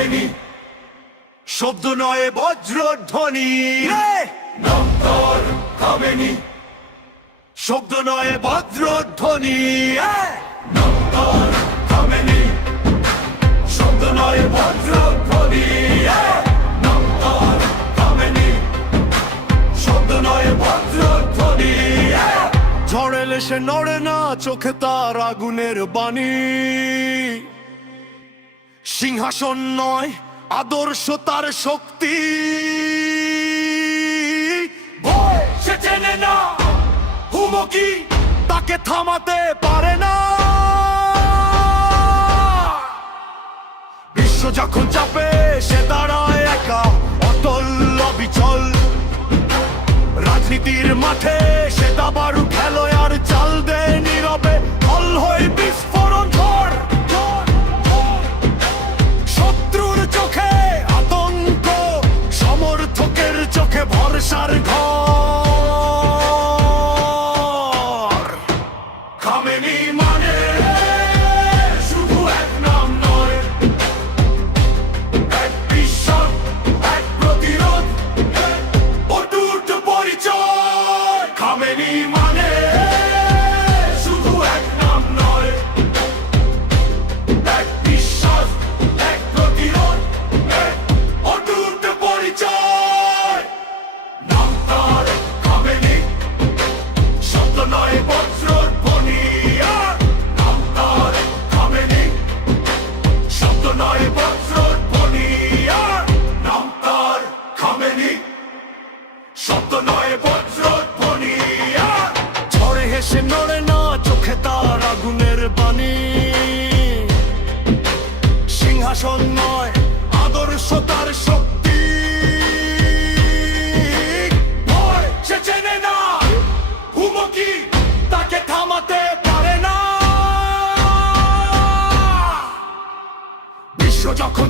থামেনি, শব্দ নয় বজ্রধ্বনি। নন্তর থামেনি, শব্দ নয় বজ্রধ্বনি। নন্তর থামেনি, শব্দ নয় বজ্রধ্বনি। নন্তর থামেনি, শব্দ নয় বজ্রধ্বনি। ঝড় এলে সে নড়ে না, চোখে তার আগুনের বাণী। সিংহাসন নয় আদর্শ তার শক্তি। ভয় সে চেনে না, হুমকি তাকে থামাতে পারে না। বিশ্ব যখন চাপে সে দাঁড়ায় একা, অটল অবিচল। রাজনীতির মাঠে সে দাবারু খেলোয় আর চাল দেয় নীরবে, ফল হয়ে বিস্ফোরণ ঝড়। শত্রুর চোখে আতঙ্ক, সমর্থকের চোখে ভরসার ঘর। খামেনি মানে শুধু এক নাম নয়, এক বিশ্বাস, এক প্রতিরোধ, অটুট পরিচয়। খামেনি মানে শুধু এক নাম নয়, এক বিশ্বাস, এক প্রতিরোধ, এক অটুট পরিচয়। নাম তার খামেনি, শব্দ নয় বজ্রধ্বনি। নাম তার খামেনি, শব্দ নয় বজ্রধ্বনি। নাম তার খামেনি, শব্দ নয় বজ্রধ্বনি। ঝড়ে হেসে নড়ে না, চোখে তার আগুনের বাণী। সিংহাসন নয় আদর্শ তার শক্তি। ভয় সে চেনে না, হুমকি তাকে থামাতে পারে না। বিশ্ব যখন